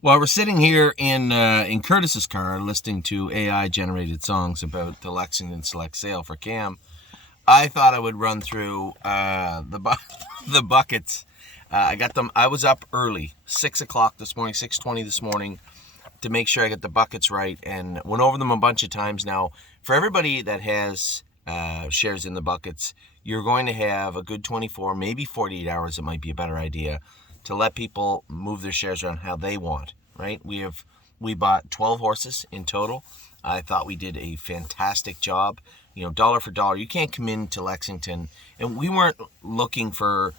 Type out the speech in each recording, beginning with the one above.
While we're sitting here in Curtis's car listening to AI generated songs about the Lexington Select Sale for Cam, I thought I would run through the buckets. I got them. I was up early, 6 o'clock this morning, 6:20 this morning, to make sure I got the buckets right, and went over them a bunch of times. Now, for everybody that has shares in the buckets, you're going to have a good 24, maybe 48 hours. It might be a better idea to let people move their shares around how they want. Right? We bought 12 horses in total. I thought we did a fantastic job. Dollar for dollar. You can't come into Lexington, and we weren't looking for,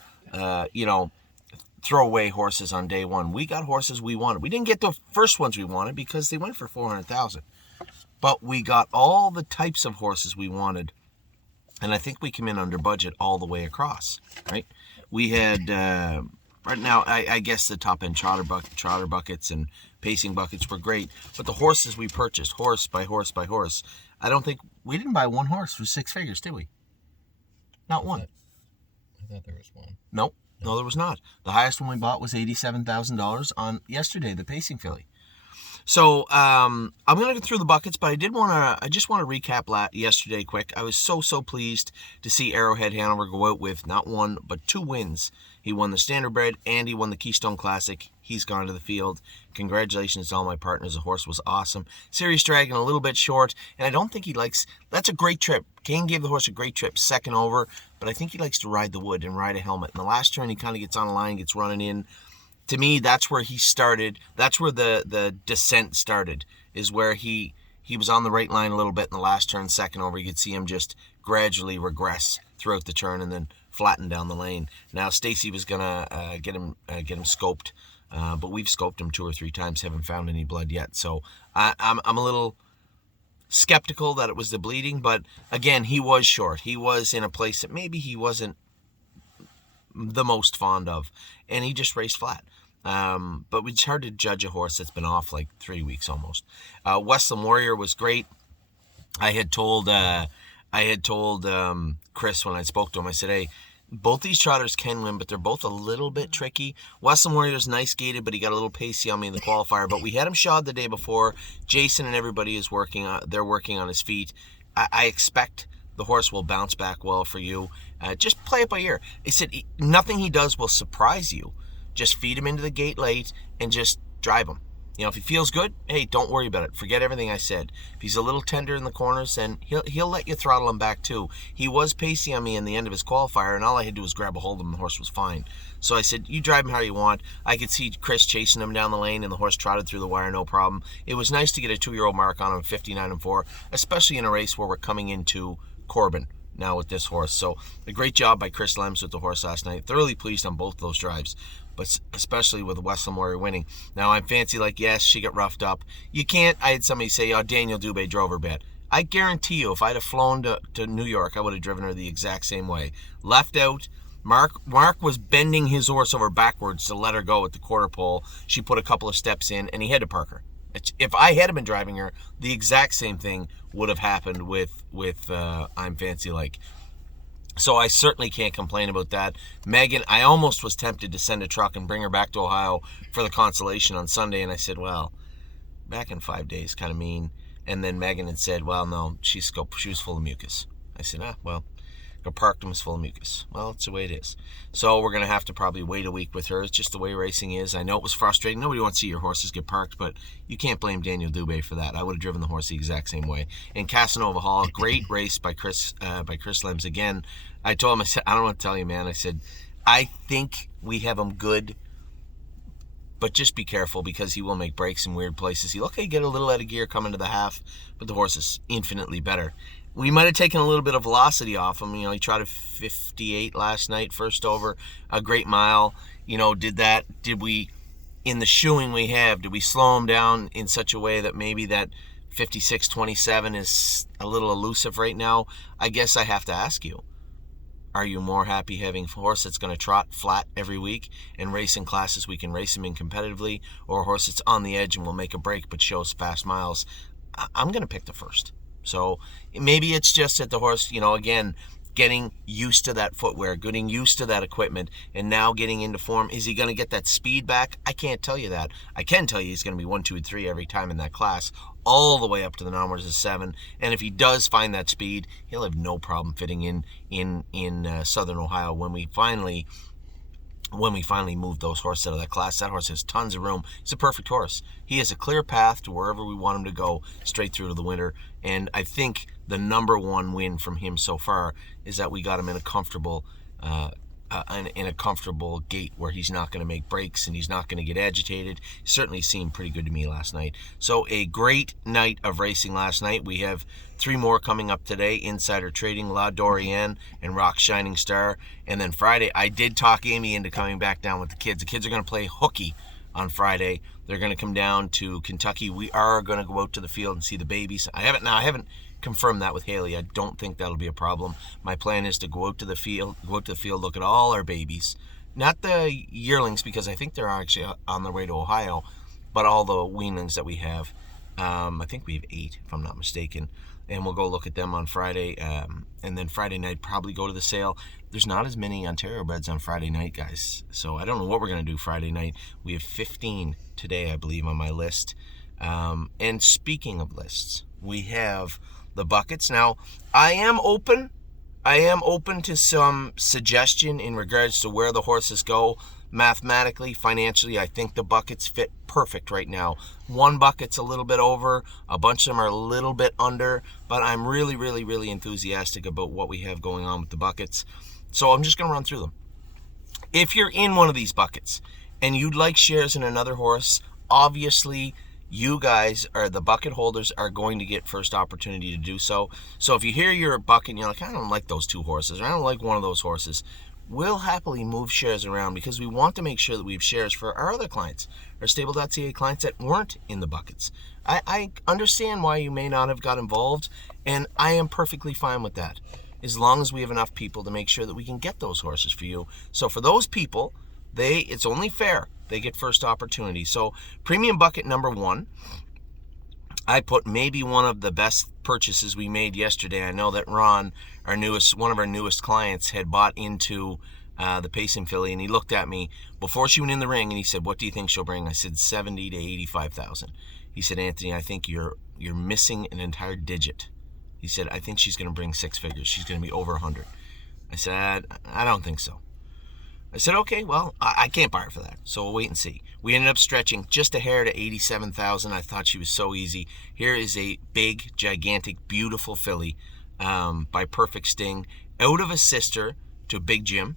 throwaway horses on day one. We got horses we wanted. We didn't get the first ones we wanted because they went for $400,000, but we got all the types of horses we wanted, and I think we came in under budget all the way across. Right? We had right now, I guess the top end trotter buckets and pacing buckets were great, but the horses we purchased, horse by horse by horse, I don't think we didn't buy one horse for six figures, did we? Not one. I thought there was one. Nope. No, there was not. The highest one we bought was $87,000 on yesterday, the pacing filly. So I'm going to go through the buckets, but I just want to recap yesterday quick. I was so pleased to see Arrowhead Hanover go out with not one, but two wins. He won the Standardbred and he won the Keystone Classic. He's gone to the field. Congratulations to all my partners. The horse was awesome. Serious Dragon a little bit short, and I don't think he likes, that's a great trip. Kane gave the horse a great trip, second over, but I think he likes to ride the wood and ride a helmet. In the last turn, he kind of gets on the line, gets running in. To me, that's where he started. That's where the descent started, is where he was on the right line a little bit in the last turn, second over. You could see him just gradually regress throughout the turn and then flatten down the lane. Now, Stacy was going to get him scoped, but we've scoped him 2 or 3 times, haven't found any blood yet. So I'm a little skeptical that it was the bleeding, but again, he was short. He was in a place that maybe he wasn't the most fond of, and he just raced flat. But it's hard to judge a horse that's been off like 3 weeks almost. Westland Warrior was great. I had told Chris when I spoke to him, I said, hey, both these trotters can win, but they're both a little bit tricky. Westland Warrior's nice gated, but he got a little pacey on me in the qualifier. But we had him shod the day before. Jason and everybody is working on his feet. I expect the horse will bounce back well for you. Just play it by ear. He said nothing he does will surprise you. Just feed him into the gate late and just drive him. If he feels good, hey, don't worry about it. Forget everything I said. If he's a little tender in the corners, then he'll let you throttle him back too. He was pacey on me in the end of his qualifier, and all I had to do was grab a hold of him. The horse was fine. So I said, you drive him how you want. I could see Chris chasing him down the lane, and the horse trotted through the wire, no problem. It was nice to get a 2-year-old mark on him, 59-4, especially in a race where we're coming into Corbin now with this horse. So a great job by Chris Lems with the horse last night. Thoroughly pleased on both those drives, but especially with Westland Warrior winning. Now I'm fancy like, yes, she got roughed up. You can't, I had somebody say, Daniel Dubé drove her bad. I guarantee you, if I'd have flown to New York, I would have driven her the exact same way. Left out. Mark was bending his horse over backwards to let her go at the quarter pole. She put a couple of steps in, and he had to park her. If I had been driving her, the exact same thing would have happened with I'm Fancy Like. So I certainly can't complain about that. Megan, I almost was tempted to send a truck and bring her back to Ohio for the consolation on Sunday, and I said, well, back in 5 days, kind of mean. And then Megan had said, well, no, she was full of mucus. I said, well, her parked was full of mucus. Well, it's the way it is. So we're going to have to probably wait a week with her. It's just the way racing is. I know it was frustrating. Nobody wants to see your horses get parked, but you can't blame Daniel Dubé for that. I would have driven the horse the exact same way. And Casanova Hall, great race by Chris Lems again. I told him, I said, I don't want to tell you, man. I said, I think we have him good, but just be careful because he will make breaks in weird places. He'll get a little out of gear coming to the half, but the horse is infinitely better. We might have taken a little bit of velocity off him. He tried a 58 last night, first over, a great mile. Did we, in the shoeing we have, did we slow him down in such a way that maybe that 56-27 is a little elusive right now? I guess I have to ask you, are you more happy having a horse that's going to trot flat every week and race in classes we can race him in competitively, or a horse that's on the edge and will make a break but shows fast miles? I'm going to pick the first. So maybe it's just that the horse, again, getting used to that footwear, getting used to that equipment, and now getting into form. Is he going to get that speed back? I can't tell you that. I can tell you he's going to be 1, 2, and 3 every time in that class, all the way up to the numbers of 7. And if he does find that speed, he'll have no problem fitting in Southern Ohio when we finally move those horses out of that class. That horse has tons of room. He's a perfect horse. He has a clear path to wherever we want him to go, straight through to the winter. And I think the number one win from him so far is that we got him in a comfortable gait where he's not going to make breaks and he's not going to get agitated. He certainly seemed pretty good to me last night. So a great night of racing last night. We have 3 more coming up today: Insider Trading, La Dorienne, and Rock Shining Star. And then Friday, I did talk Amy into coming back down with the kids. The kids are going to play hooky on Friday. They're going to come down to Kentucky. We are going to go out to the field and see the babies. I haven't confirmed that with Haley. I don't think that'll be a problem. My plan is to go out to the field, look at all our babies, not the yearlings, because I think they're actually on their way to Ohio, but all the weanlings that we have. I think we have 8, if I'm not mistaken, and we'll go look at them on Friday, and then Friday night probably go to the sale. There's not as many Ontario breds on Friday night, guys, so I don't know what we're going to do Friday night. We have 15 today, I believe, on my list. And speaking of lists, we have the buckets. Now, I am open to some suggestion in regards to where the horses go. Mathematically, financially, I think the buckets fit perfect right now. One bucket's a little bit over, a bunch of them are a little bit under, but I'm really, really, really enthusiastic about what we have going on with the buckets. So I'm just going to run through them. If you're in one of these buckets and you'd like shares in another horse, obviously you guys, are the bucket holders, are going to get first opportunity to do so. So if you hear your bucket and you're like, I don't like those 2 horses, or I don't like one of those horses, we'll happily move shares around because we want to make sure that we have shares for our other clients, our Stable.ca clients that weren't in the buckets. I understand why you may not have got involved, and I am perfectly fine with that, as long as we have enough people to make sure that we can get those horses for you. So for those people, it's only fair. They get first opportunity. So premium bucket number 1, I put maybe one of the best purchases we made yesterday. I know that Ron, one of our newest clients, had bought into the Pacing filly, and he looked at me before she went in the ring and he said, "What do you think she'll bring?" I said 70 to 85,000. He said, "Anthony, I think you're missing an entire digit." He said, "I think she's going to bring 6 figures. She's going to be over 100. I said, I don't think so. I said, okay, well, I can't buy her for that, so we'll wait and see. We ended up stretching just a hair to 87,000. I thought she was so easy. Here is a big, gigantic, beautiful filly by Perfect Sting, out of a sister to Big Jim,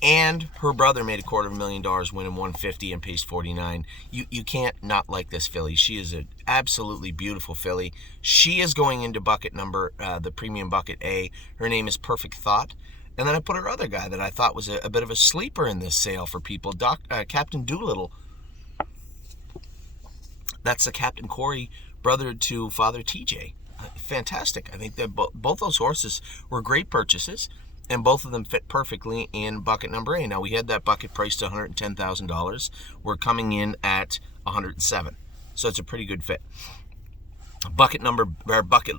and her brother made $250,000 winning 150 and paced 49. You can't not like this filly. She is an absolutely beautiful filly. She is going into bucket number, the premium bucket A. Her name is Perfect Thought. And then I put her other guy that I thought was a bit of a sleeper in this sale for people, Captain Doolittle. That's the Captain Corey, brother to Father TJ. Fantastic. I think that both those horses were great purchases, and both of them fit perfectly in bucket number A. Now, we had that bucket priced to $110,000. We're coming in at $107,000, so it's a pretty good fit. Bucket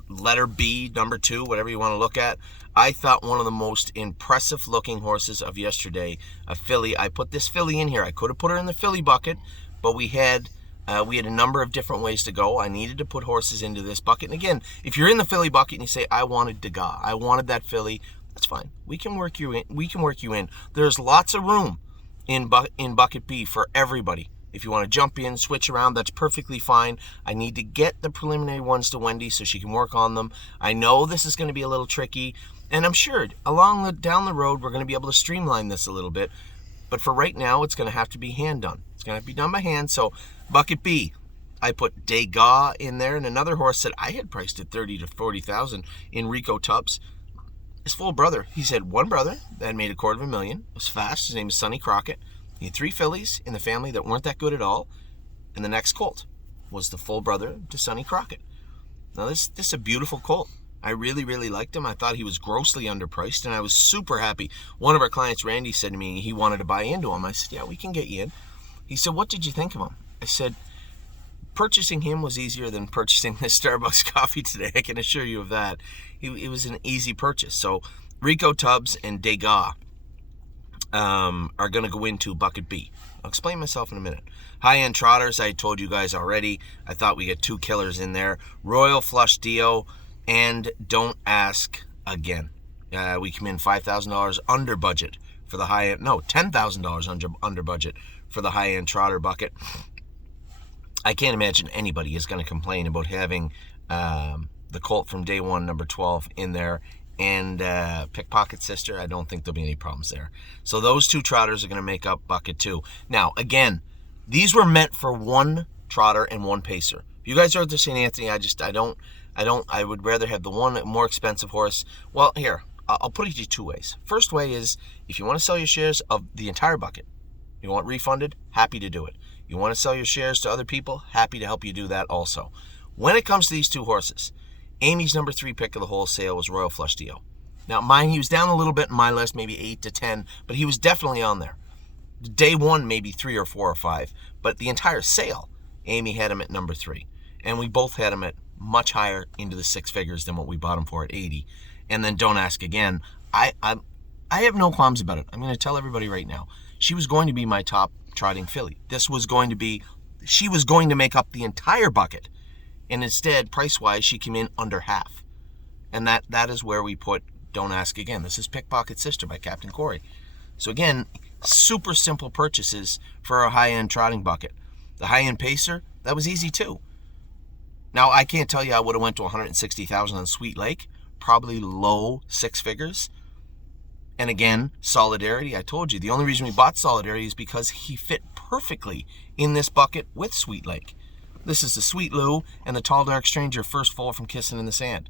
letter B, number 2, whatever you want to look at. I thought one of the most impressive looking horses of yesterday, a filly. I put this filly in here. I could have put her in the filly bucket, but we had a number of different ways to go. I needed to put horses into this bucket. And again, if you're in the filly bucket and you say, I wanted Degas, I wanted that filly, that's fine. We can work you in. There's lots of room in bucket B for everybody. If you want to jump in, switch around, that's perfectly fine. I need to get the preliminary ones to Wendy so she can work on them. I know this is going to be a little tricky, and I'm sure down the road we're going to be able to streamline this a little bit. But for right now, it's going to have to be hand done. It's going to have to be done by hand. So bucket B, I put Degas in there, and another horse that I had priced at $30,000 to $40,000, Enrico Tubbs. His full brother. He's had one brother that made $250,000. Was fast. His name is Sonny Crockett. He had 3 fillies in the family that weren't that good at all, and the next colt was the full brother to Sonny Crockett. Now this is a beautiful colt. I really, really liked him. I thought he was grossly underpriced, and I was super happy. One of our clients, Randy, said to me he wanted to buy into him. I said, yeah, we can get you in. He said, what did you think of him? I said, purchasing him was easier than purchasing this Starbucks coffee today. I can assure you of that. It was an easy purchase. So Rico Tubbs and Degas are going to go into bucket B. I'll explain myself in a minute. High-end trotters, I told you guys already. I thought we get 2 killers in there. Royal Flush Dio and Don't Ask Again. We come in $5,000 under budget for the high-end. No, $10,000 under budget for the high-end trotter bucket. I can't imagine anybody is going to complain about having the Colt from day one, number 12, in there, and Pickpocket Sister. I don't think there'll be any problems there. So those 2 trotters are going to make up bucket 2. Now, again, these were meant for 1 trotter and 1 pacer. If you guys are at the St. Anthony, I would rather have the one more expensive horse. Well, here, I'll put it to you 2 ways. First way is, if you want to sell your shares of the entire bucket, you want refunded, happy to do it. You want to sell your shares to other people, happy to help you do that also. When it comes to these 2 horses, Amy's number 3 pick of the whole sale was Royal Flush Dio. Now, mine, he was down a little bit in my list, maybe 8 to 10, but he was definitely on there. Day 1, maybe 3 or 4 or 5, but the entire sale, Amy had him at number 3, and we both had him at much higher into the 6 figures than what we bought him for at 80. And then Don't Ask Again. I have no qualms about it. I'm going to tell everybody right now. She was going to be my top trotting filly. She was going to make up the entire bucket, and instead, price-wise, she came in under half. And that is where we put Don't Ask Again. This is Pickpocket Sister by Captain Corey. So again, super simple purchases for a high-end trotting bucket. The high-end pacer, that was easy too. Now, I can't tell you I would have went to $160,000 on Sweet Lake, probably low 6 figures. And again, Solidarity, I told you, the only reason we bought Solidarity is because he fit perfectly in this bucket with Sweet Lake. This is the Sweet Lou and the Tall Dark Stranger first foal from Kissing in the Sand.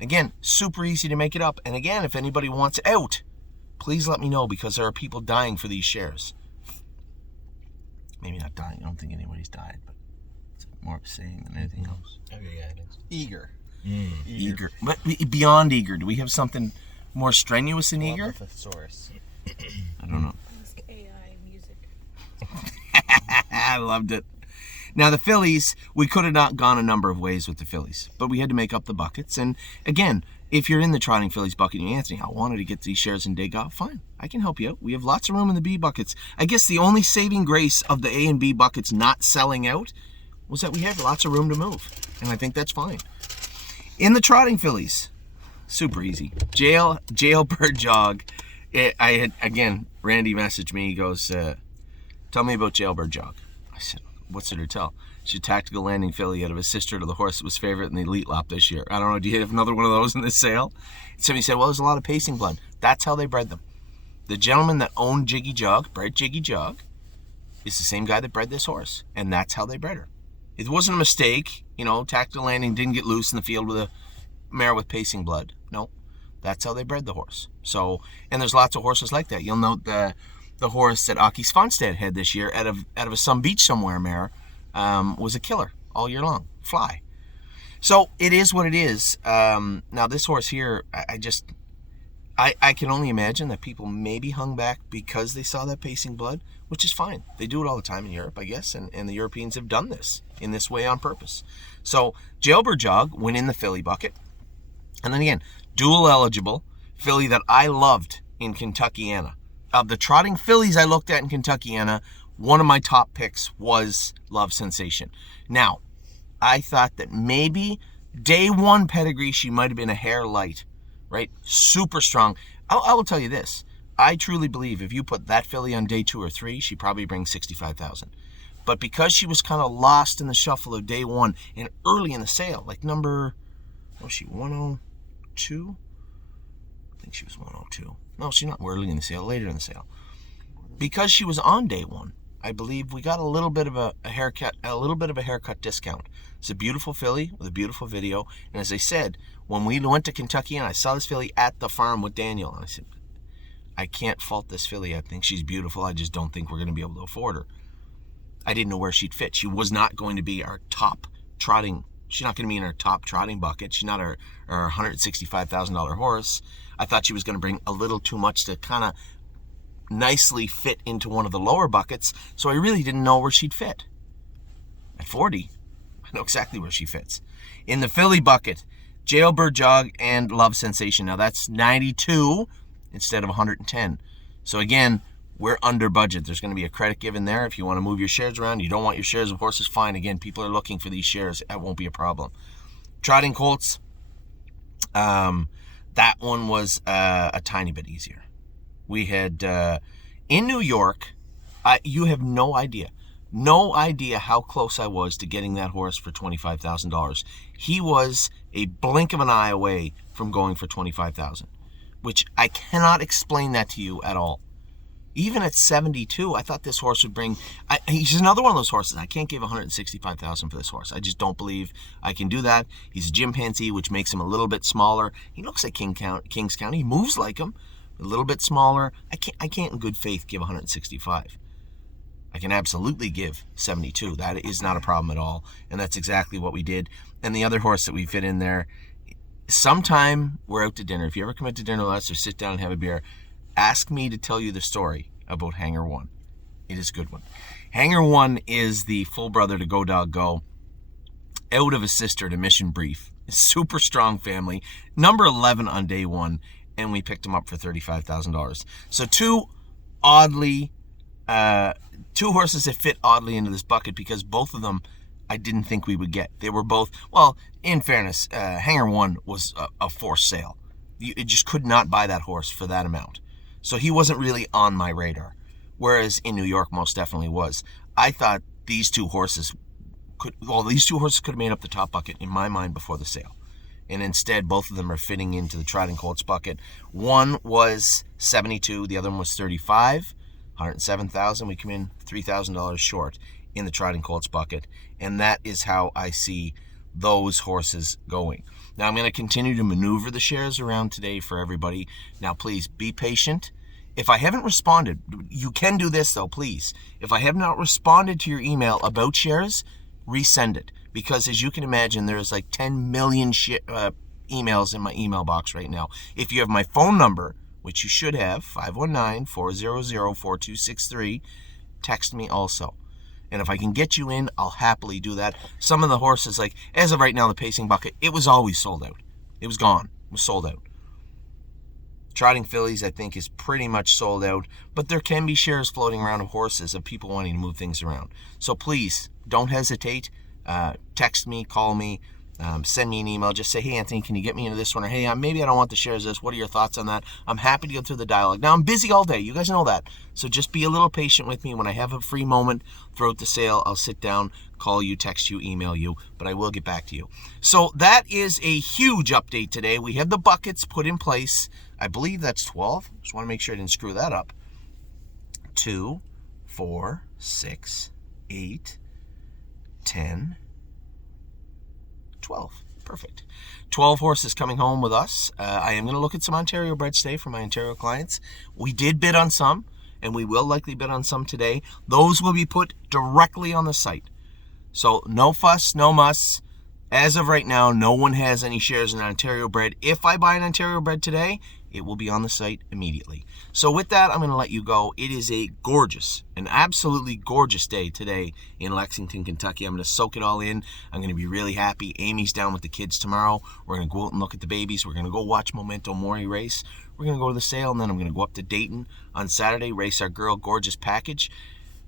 Again, super easy to make it up. And again, if anybody wants out, please let me know, because there are people dying for these shares. Maybe not dying. I don't think anybody's died, but it's more of a saying than anything else. Okay, yeah, it is. Eager. Eager. But beyond eager, do we have something more strenuous than eager? The source. I don't know. Ask AI music. I loved it. Now, the fillies, we could have not gone a number of ways with the fillies, but we had to make up the buckets. And again, if you're in the trotting fillies bucket, you Anthony, I wanted to get these shares in Degas, fine. I can help you out. We have lots of room in the B buckets. I guess the only saving grace of the A and B buckets not selling out was that we had lots of room to move. And I think that's fine. In the trotting fillies, super easy. Jailbird Jog. Again, Randy messaged me. He goes, tell me about Jailbird Jog. I said, what's there to tell? She's a tactical landing filly out of a sister to the horse that was favorite in the Elite Lap this year. I don't know, do you have another one of those in this sale? Somebody said, well, there's a lot of pacing blood. That's how they bred them. The gentleman that owned Jiggy Jog, bred Jiggy Jog, is the same guy that bred this horse. And that's how they bred her. It wasn't a mistake. You know, tactical landing didn't get loose in the field with a mare with pacing blood. No, that's how they bred the horse. So, and there's lots of horses like that. You'll note the horse that Aki Svanstedt had this year out of a Some Beach Somewhere mare was a killer all year long. Fly. So it is what it is. Now this horse here, I can only imagine that people maybe hung back because they saw that pacing blood, which is fine. They do it all the time in Europe, I guess, and the Europeans have done this in this way on purpose. So Jailbird Jog went in the filly bucket. And then again, dual eligible filly that I loved in Kentuckiana. Of the trotting fillies I looked at in Kentuckiana, one of my top picks was Love Sensation. Now, I thought that maybe day 1 pedigree, she might have been a hair light, right? Super strong. I will tell you this. I truly believe if you put that filly on day 2 or 3, she probably brings 65,000. But because she was kind of lost in the shuffle of day 1 and early in the sale, like number, was she 102? I think she was 102. No, she's not early in the sale, later in the sale. Because she was on day 1, I believe we got a little bit of a haircut discount. It's a beautiful filly with a beautiful video. And as I said, when we went to Kentucky and I saw this filly at the farm with Daniel, and I said, I can't fault this filly. I think she's beautiful. I just don't think we're going to be able to afford her. I didn't know where she'd fit. She was not going to be our top trotting. She's not going to be in our top trotting bucket. She's not our $165,000 horse. I thought she was going to bring a little too much to kind of nicely fit into one of the lower buckets, so I really didn't know where she'd fit. At 40, I know exactly where she fits. In the filly bucket, Jailbird Jog and Love Sensation. Now that's 92 instead of 110. So again, we're under budget. There's going to be a credit given there. If you want to move your shares around, you don't want your shares of horses, fine. Again, people are looking for these shares. That won't be a problem. Trotting colts, that one was a tiny bit easier. We had, in New York, you have no idea how close I was to getting that horse for $25,000. He was a blink of an eye away from going for $25,000, which I cannot explain that to you at all. Even at 72, I thought this horse would bring. He's another one of those horses. I can't give $165,000 for this horse. I just don't believe I can do that. He's a chimpanzee, which makes him a little bit smaller. He looks like Kings County. He moves like him, a little bit smaller. I can't in good faith give 165. I can absolutely give 72. That is not a problem at all, and that's exactly what we did. And the other horse that we fit in there, sometime we're out to dinner. If you ever come out to dinner with us or sit down and have a beer, ask me to tell you the story about Hanger One. It is a good one. Hanger One is the full brother to Go Dog Go, out of a sister to Mission Brief. Super strong family. Number 11 on day one, and we picked him up for $35,000. So two horses that fit oddly into this bucket because both of them I didn't think we would get. They were both, well, in fairness, Hanger One was a forced sale. You just could not buy that horse for that amount. So he wasn't really on my radar, whereas in New York most definitely was. I thought these two horses could have made up the top bucket in my mind before the sale. And instead, both of them are fitting into the Trotting Colts bucket. One was 72, the other one was 35, 107,000. We come in $3,000 short in the Trotting Colts bucket. And that is how I see those horses going. Now, I'm going to continue to maneuver the shares around today for everybody. Now, please be patient. If I haven't responded, you can do this, though, please. If I have not responded to your email about shares, resend it. Because, as you can imagine, there's like 10 million emails in my email box right now. If you have my phone number, which you should have, 519-400-4263, text me also. And if I can get you in, I'll happily do that. Some of the horses, like, as of right now, the pacing bucket, it was always sold out. It was gone. It was sold out. Trotting fillies, I think, is pretty much sold out. But there can be shares floating around of horses of people wanting to move things around. So please, don't hesitate. Text me, call me, send me an email. Just say, hey, Anthony, can you get me into this one? Or, hey, maybe I don't want the shares of this. What are your thoughts on that? I'm happy to go through the dialogue. Now, I'm busy all day. You guys know that. So just be a little patient with me. When I have a free moment throughout the sale, I'll sit down, call you, text you, email you, but I will get back to you. So that is a huge update today. We have the buckets put in place. I believe that's 12. Just want to make sure I didn't screw that up. 2, 4, 6, 8, 10, 12. Perfect. 12 horses coming home with us. I am going to look at some Ontario bred today for my Ontario clients. We did bid on some, and we will likely bid on some today. Those will be put directly on the site. So no fuss, no muss. As of right now, no one has any shares in Ontario bred. If I buy an Ontario bred today, it will be on the site immediately. So with that, I'm going to let you go. It is a gorgeous, an absolutely gorgeous day today in Lexington, Kentucky. I'm going to soak it all in. I'm going to be really happy. Amy's down with the kids tomorrow. We're going to go out and look at the babies. We're going to go watch Memento Mori race. We're going to go to the sale, and then I'm going to go up to Dayton on Saturday, race our girl Gorgeous Package.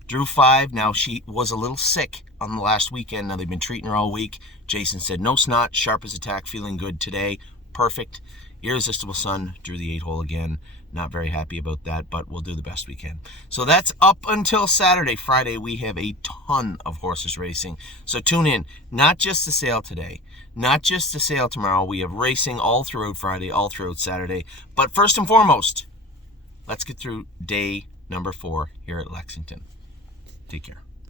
Drew 5. Now, she was a little sick on the last weekend. Now, they've been treating her all week. Jason said, no snot, sharp as a tack, feeling good today. Perfect. Irresistible Sun drew the 8-hole again. Not very happy about that, but we'll do the best we can. So that's up until Saturday. Friday, we have a ton of horses racing. So tune in. Not just the sale today. Not just the sale tomorrow. We have racing all throughout Friday, all throughout Saturday. But first and foremost, let's get through day number 4 here at Lexington. Take care.